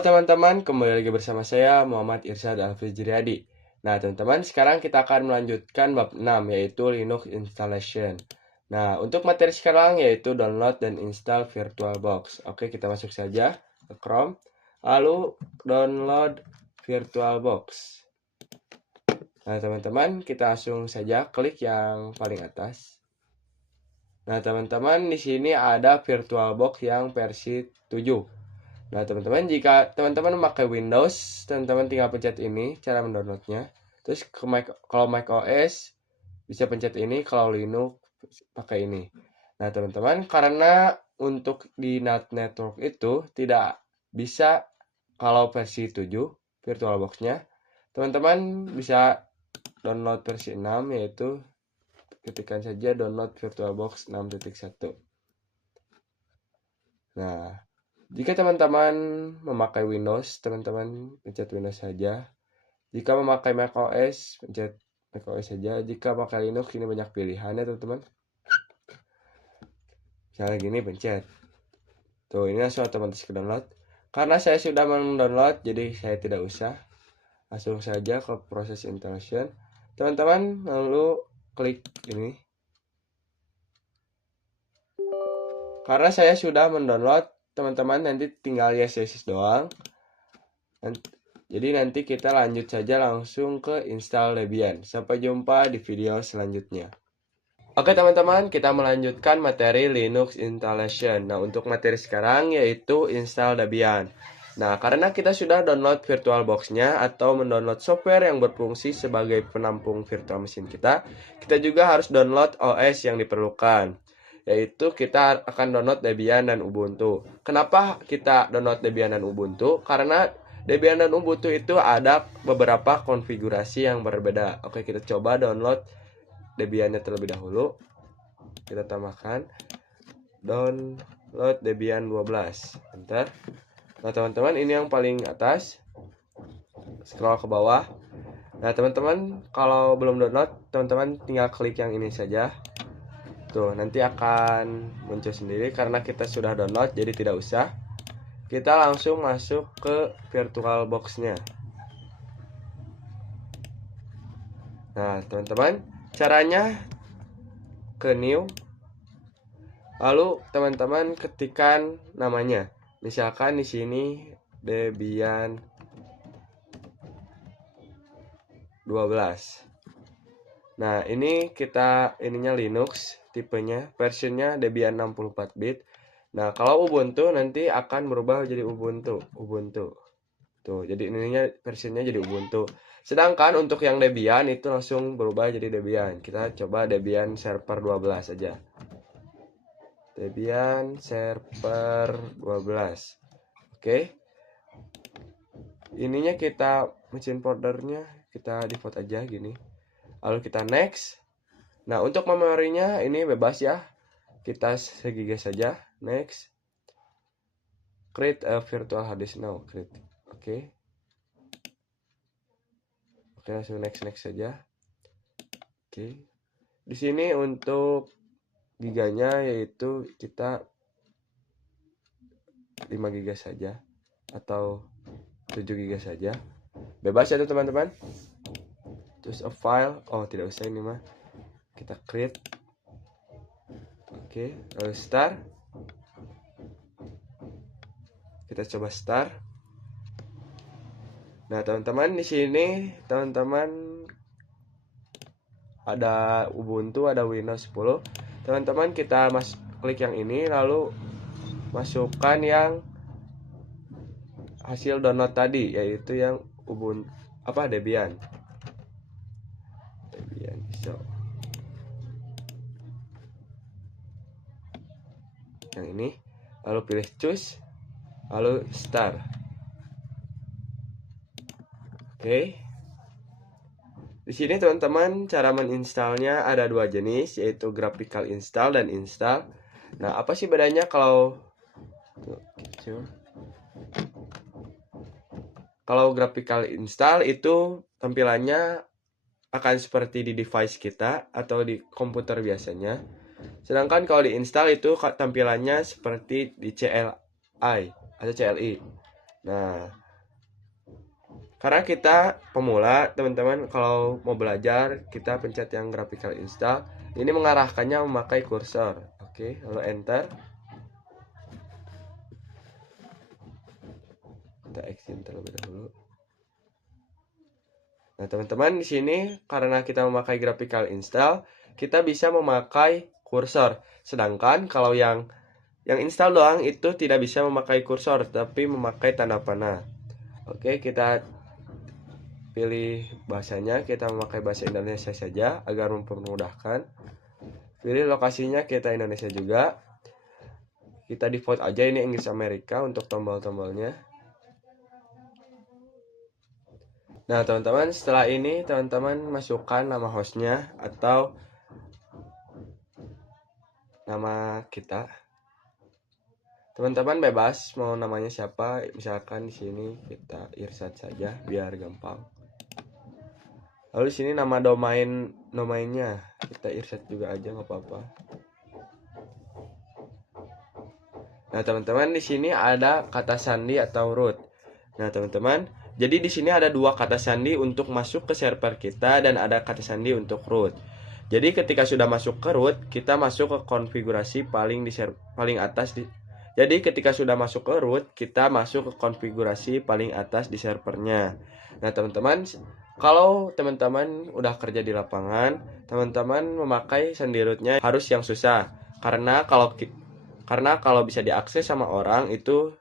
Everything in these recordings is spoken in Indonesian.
Halo teman-teman, kembali lagi bersama saya Muhammad Irsyad Alfijriyadi. Nah teman-teman, sekarang kita akan melanjutkan bab 6 yaitu Linux Installation. Nah untuk materi sekarang yaitu download dan install VirtualBox. Oke, kita masuk saja ke Chrome, lalu download VirtualBox. Nah teman-teman, kita langsung saja klik yang paling atas. Nah teman-teman, di sini ada VirtualBox yang versi 7. Nah, teman-teman, jika teman-teman memakai Windows, teman-teman tinggal pencet ini cara mendownloadnya. Terus kalau Mac OS bisa pencet ini, kalau Linux pakai ini. Nah, teman-teman, karena untuk di NAT network itu tidak bisa kalau versi 7 VirtualBox-nya, teman-teman bisa download versi 6 yaitu ketikkan saja download VirtualBox 6.1. Nah, jika teman-teman memakai Windows, teman-teman pencet Windows saja. Jika memakai macOS, pencet macOS saja. Jika pakai Linux, ini banyak pilihan ya teman-teman. Misalnya gini, pencet. Tuh, ini langsung otomatis ke download. Karena saya sudah mendownload, jadi saya tidak usah. Langsung saja ke proses installation. Teman-teman, lalu klik ini. Karena saya sudah mendownload, teman-teman nanti tinggal yes doang. Jadi nanti kita lanjut saja langsung ke install Debian. Sampai jumpa di video selanjutnya. Oke teman-teman, kita melanjutkan materi Linux installation. Nah, untuk materi sekarang yaitu install Debian. Nah, karena kita sudah download VirtualBox-nya atau mendownload software yang berfungsi sebagai penampung virtual machine kita juga harus download OS yang diperlukan. Yaitu kita akan download Debian dan Ubuntu. Kenapa kita download Debian dan Ubuntu? Karena Debian dan Ubuntu itu ada beberapa konfigurasi yang berbeda. Oke, kita coba download Debiannya terlebih dahulu. Kita tambahkan download Debian 12. Enter. Nah, teman-teman, ini yang paling atas. Scroll ke bawah. Nah, teman-teman, kalau belum download, teman-teman tinggal klik yang ini saja. Tuh, nanti akan muncul sendiri karena kita sudah download, jadi tidak usah. Kita langsung masuk ke VirtualBox-nya. Nah, teman-teman, caranya ke new. Lalu teman-teman ketikkan namanya. Misalkan di sini Debian 12. Nah, ini ininya Linux, tipenya, versionnya Debian 64 bit. Nah, kalau Ubuntu nanti akan berubah jadi Ubuntu. Tuh, jadi ininya versinya jadi Ubuntu. Sedangkan untuk yang Debian itu langsung berubah jadi Debian. Kita coba Debian Server 12 aja. Debian Server 12. Oke. Ininya kita mesin foldernya kita default aja gini. Lalu kita next. Nah, untuk memorinya ini bebas ya. Kita segiga saja. Next. Create a virtual hard disk now. Create. Oke. Oke, langsung next saja. Oke. Di sini untuk giganya yaitu kita 5 giga saja atau 7 giga saja. Bebas ya teman-teman. Choose a file. Oh, tidak usah ini mah. Kita create. Oke, lalu start. Kita coba start. Nah, teman-teman, di sini teman-teman ada Ubuntu, ada Windows 10. Teman-teman kita klik yang ini lalu masukkan yang hasil download tadi yaitu yang Ubuntu Debian. So. Yang ini lalu pilih choose lalu start. Oke. Di sini teman-teman cara menginstalnya ada dua jenis yaitu graphical install dan install. Nah, apa sih bedanya kalau graphical install itu tampilannya akan seperti di device kita atau di komputer biasanya. Sedangkan kalau di install itu tampilannya seperti di CLI atau CLI. Nah, karena kita pemula, teman-teman, kalau mau belajar, kita pencet yang graphical install. Ini mengarahkannya memakai kursor. Oke, lalu enter. Kita exit terlebih dahulu. Nah, teman-teman, di sini karena kita memakai graphical install, kita bisa memakai kursor. Sedangkan kalau yang install doang itu tidak bisa memakai kursor, tapi memakai tanda panah. Oke, kita pilih bahasanya, kita memakai bahasa Indonesia saja agar mempermudahkan. Pilih lokasinya, kita Indonesia juga. Kita default aja ini Inggris Amerika untuk tombol-tombolnya. Nah, teman-teman, setelah ini teman-teman masukkan nama hostnya atau nama kita. Teman-teman bebas mau namanya siapa, misalkan di sini kita Irsad saja biar gampang. Lalu di sini nama domainnya kita Irsad juga aja nggak apa-apa. Nah, teman-teman, di sini ada kata sandi atau root. Nah, teman-teman, jadi di sini ada dua kata sandi untuk masuk ke server kita dan ada kata sandi untuk root. Jadi ketika sudah masuk ke root, kita masuk ke konfigurasi paling atas di. Jadi ketika sudah masuk ke root, kita masuk ke konfigurasi paling atas di servernya. Nah, teman-teman, kalau teman-teman udah kerja di lapangan, teman-teman memakai sandi rootnya harus yang susah. Karena kalau bisa diakses sama orang itu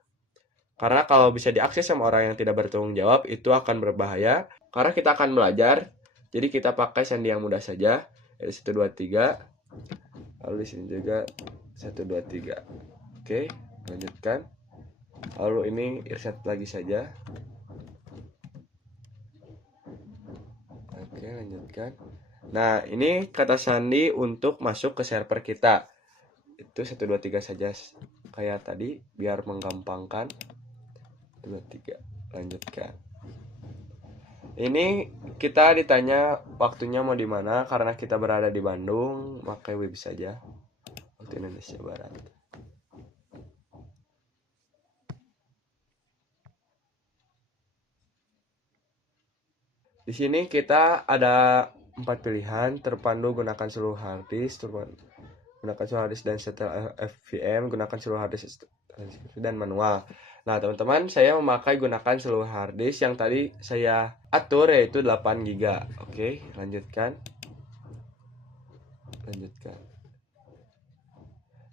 yang tidak bertanggung jawab itu akan berbahaya. Karena kita akan belajar, jadi kita pakai sandi yang mudah saja. 1 2 3. Lalu di sini juga 1 2 3. Oke, lanjutkan. Lalu ini Irsad lagi saja. Oke, lanjutkan. Nah, ini kata sandi untuk masuk ke server kita. Itu 1 2 3 saja kayak tadi biar menggampangkan. 2 3. Lanjutkan. Ini kita ditanya waktunya mau di mana, karena kita berada di Bandung, pakai web saja. Waktu Indonesia Barat. Di sini kita ada 4 pilihan, terpandu gunakan seluruh harddisk, gunakan seluruh harddisk dan setel FVM, gunakan seluruh harddisk dan manual. Nah, teman-teman, saya memakai gunakan seluruh harddisk yang tadi saya atur yaitu 8 GB. Oke, lanjutkan.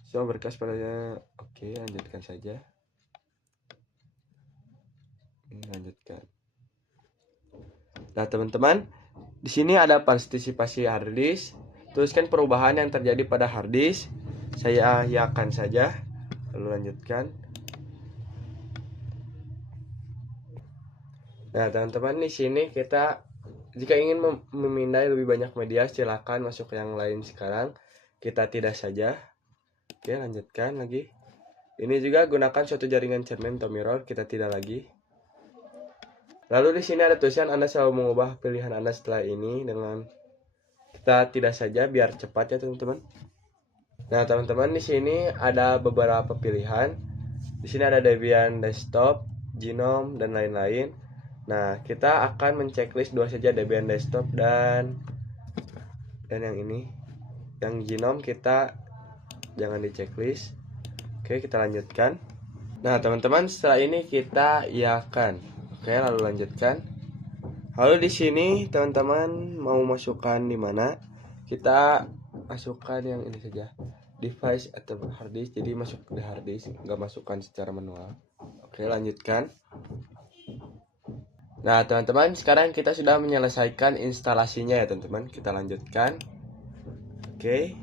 Semua berkas padanya. Oke, lanjutkan saja. Lanjutkan. Nah, teman-teman, di sini ada partisipasi harddisk. Tuliskan perubahan yang terjadi pada harddisk. Saya yakan saja. Lalu lanjutkan. Nah, teman-teman, di sini kita jika ingin memindai lebih banyak media, silakan masuk ke yang lain sekarang. Kita tidak saja. Oke, lanjutkan lagi. Ini juga gunakan suatu jaringan cermin atau mirror, kita tidak lagi. Lalu di sini ada tulisan Anda selalu mengubah pilihan Anda setelah ini dengan kita tidak saja biar cepat ya, teman-teman. Nah, teman-teman, di sini ada beberapa pilihan. Di sini ada Debian Desktop, Gnome dan lain-lain. Nah, kita akan menceklis dua saja, Debian Desktop dan yang ini. Yang Gnome kita jangan diceklis. Oke, kita lanjutkan. Nah, teman-teman, setelah ini kita iakan. Oke, lalu lanjutkan. Lalu di sini teman-teman mau masukkan di mana? Kita masukkan yang ini saja. Device atau harddisk, jadi masuk ke harddisk, nggak masukkan secara manual. Oke, lanjutkan. Nah, teman-teman, sekarang kita sudah menyelesaikan instalasinya ya, teman-teman. Kita lanjutkan. Oke.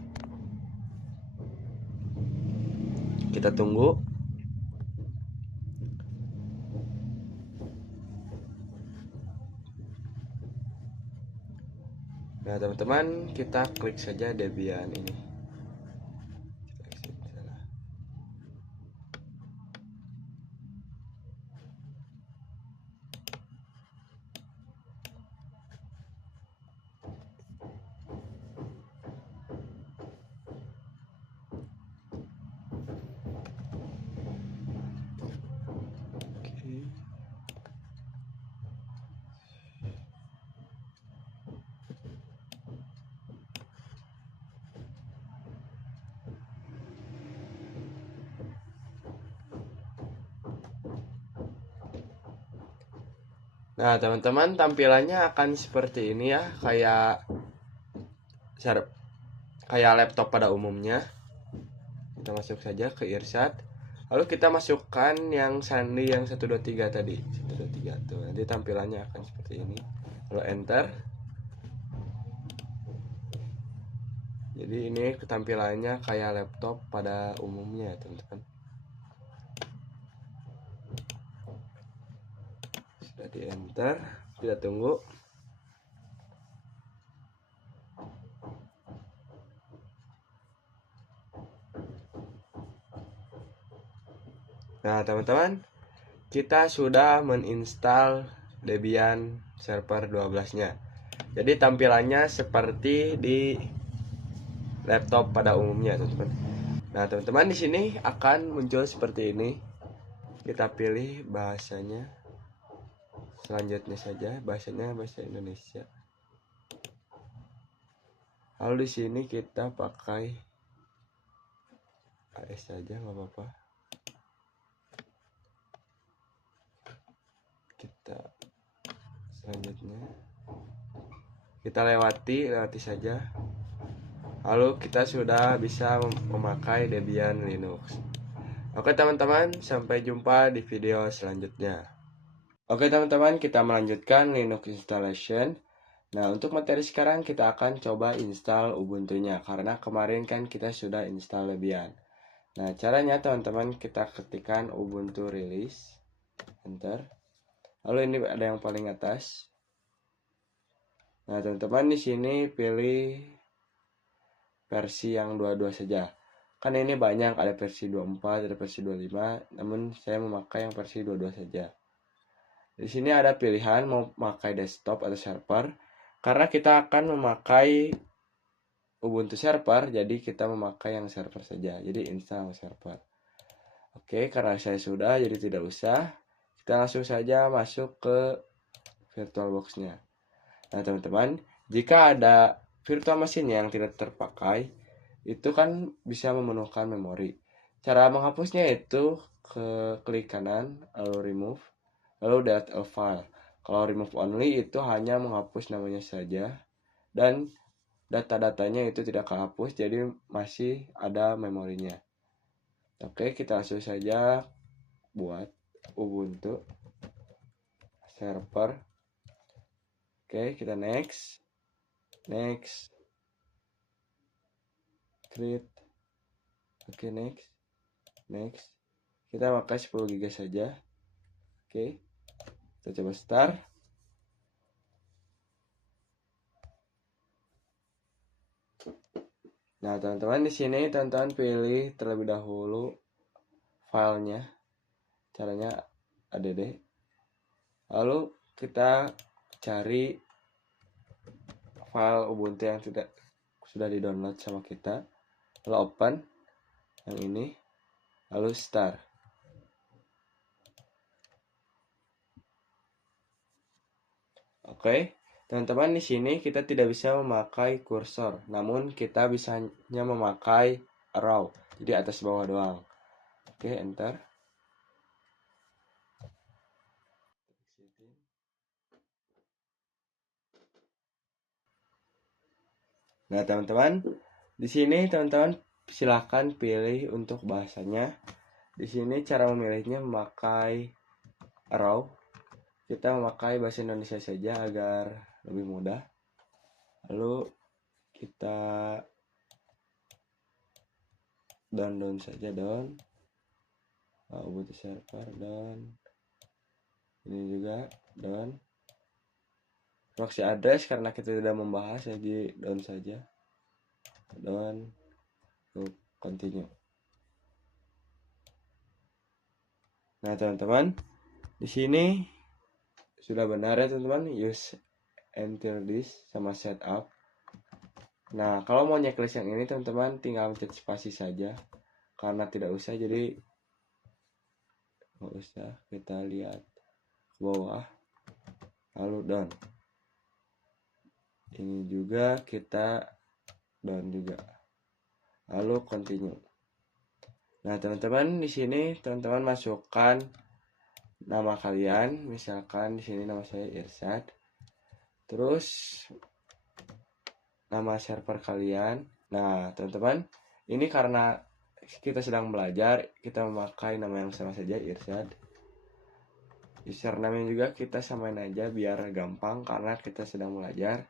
Kita tunggu. Nah, teman-teman, kita klik saja Debian ini. Oke. Nah, teman-teman, tampilannya akan seperti ini ya, kayak laptop pada umumnya. Kita masuk saja ke Irsyad. Lalu kita masukkan yang sandi yang 123 tadi. 123 tuh. Nanti tampilannya akan seperti ini. Lalu enter. Jadi ini tampilannya kayak laptop pada umumnya, teman-teman. Sudah di enter. Kita tunggu. Nah, teman-teman, kita sudah menginstal Debian Server 12-nya. Jadi tampilannya seperti di laptop pada umumnya, teman-teman. Nah, teman-teman, di sini akan muncul seperti ini. Kita pilih bahasanya. Selanjutnya saja bahasanya bahasa Indonesia. Lalu di sini kita pakai AS saja, nggak apa-apa. Kita selanjutnya kita lewati saja. Lalu kita sudah bisa memakai Debian Linux. Oke teman-teman, sampai jumpa di video selanjutnya. Oke teman-teman, kita melanjutkan Linux installation. Nah, untuk materi sekarang kita akan coba install Ubuntu-nya, karena kemarin kan kita sudah install Debian. Nah, caranya teman-teman, kita ketikkan Ubuntu release, enter. Lalu ini ada yang paling atas. Nah, teman-teman, di sini pilih versi yang 22 saja. Kan ini banyak, ada versi 24, ada versi 25, namun saya memakai yang versi 22 saja. Di sini ada pilihan mau memakai desktop atau server. Karena kita akan memakai Ubuntu server, jadi kita memakai yang server saja. Jadi install server. Oke, karena saya sudah, jadi tidak usah. Kita langsung saja masuk ke VirtualBox-nya. Nah, teman-teman, jika ada virtual machine yang tidak terpakai, itu kan bisa memenuhkan memori. Cara menghapusnya itu klik kanan, lalu remove, lalu delete a file. Kalau remove only itu hanya menghapus namanya saja, dan data-datanya itu tidak kehapus, jadi masih ada memorinya. Oke, kita langsung saja buat Ubuntu server. Oke, kita next, create. Oke, next. Kita pakai 10 GB saja. Oke, kita coba start. Nah, teman-teman, di sini teman-teman pilih terlebih dahulu filenya. Caranya add. Lalu kita cari file Ubuntu yang sudah di-download sama kita. Lalu open yang ini. Lalu start. Oke. Teman-teman, di sini kita tidak bisa memakai kursor, namun kita bisanya memakai arrow, jadi atas bawah doang. Oke, enter. Nah, teman-teman, di sini teman-teman silahkan pilih untuk bahasanya. Di sini cara memilihnya memakai arrow. Kita memakai bahasa Indonesia saja agar lebih mudah. Lalu kita down saja, down. Ubuntu server down. Ini juga down. Proxy address karena kita tidak membahas, jadi down saja. Down. Continue. Nah, teman-teman, di sini sudah benar ya, teman-teman. Use enter this sama setup. Nah, kalau mau checklist yang ini, teman-teman tinggal mencet spasi saja. Karena tidak usah, jadi nggak usah. Kita lihat ke bawah. Lalu down. Ini juga kita down juga. Lalu continue. Nah, teman-teman di sini teman-teman masukkan nama kalian, misalkan di sini nama saya Irsyad. Terus nama server kalian. Nah, teman-teman, ini karena kita sedang belajar, kita memakai nama yang sama saja, Irsyad. Username juga kita samain aja biar gampang karena kita sedang belajar.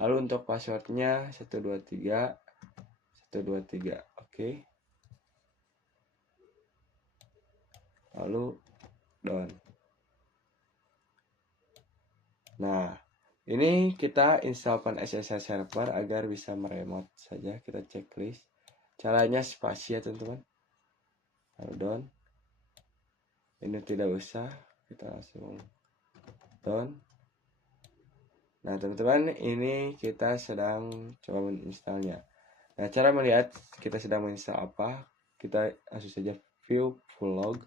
Lalu untuk passwordnya 123 123, oke. Lalu down. Nah, ini kita installkan SSH server agar bisa meremote saja. Kita checklist. Caranya spasi ya teman-teman. Lalu down. Ini tidak usah. Kita langsung down. Nah teman-teman, ini kita sedang coba menginstalnya. Nah, cara melihat kita sedang menginstal apa, kita langsung saja view full log.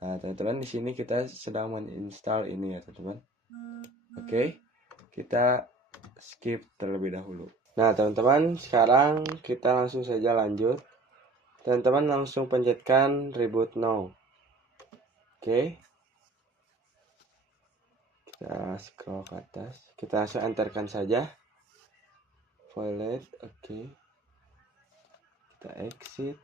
Nah teman-teman, di sini kita sedang menginstal ini ya teman-teman. Oke, kita skip terlebih dahulu. Nah teman-teman, sekarang kita langsung saja lanjut. Teman-teman langsung pencetkan reboot now. Oke, kita scroll ke atas, kita langsung enterkan saja void. Oke, kita exit.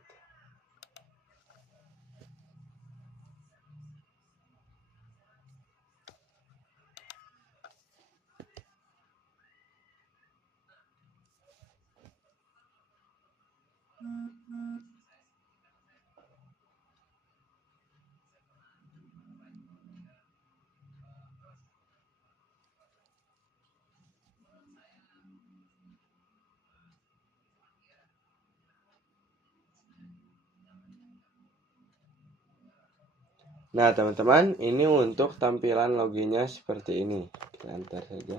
Nah teman-teman, ini untuk tampilan loginnya seperti ini. Kita enter saja.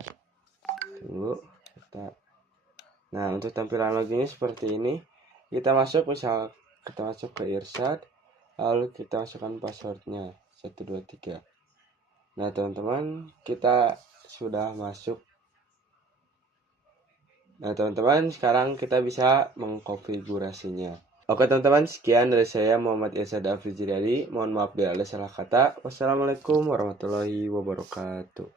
Tunggu. Nah untuk tampilan loginnya seperti ini. Kita masuk, misal kita masuk ke Irsyad, lalu kita masukkan passwordnya 123. Nah teman-teman, kita sudah masuk. Nah teman-teman, sekarang kita bisa mengkonfigurasinya. Oke teman-teman, sekian dari saya Muhammad Irsyad Afrizjiyadi. Mohon maaf bila ada salah kata. Wassalamualaikum warahmatullahi wabarakatuh.